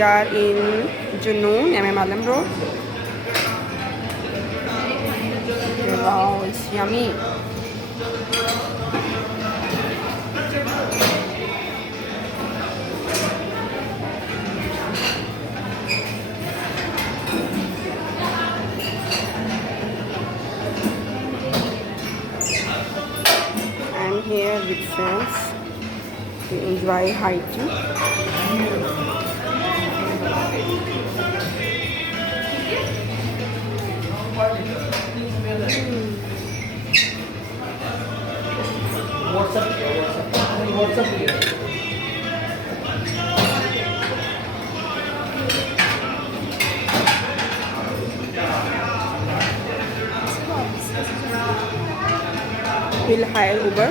We are in Junoon, Alam Road. Okay, wow, it's yummy. I'm here with friends to enjoy high tea. We'll hire Uber.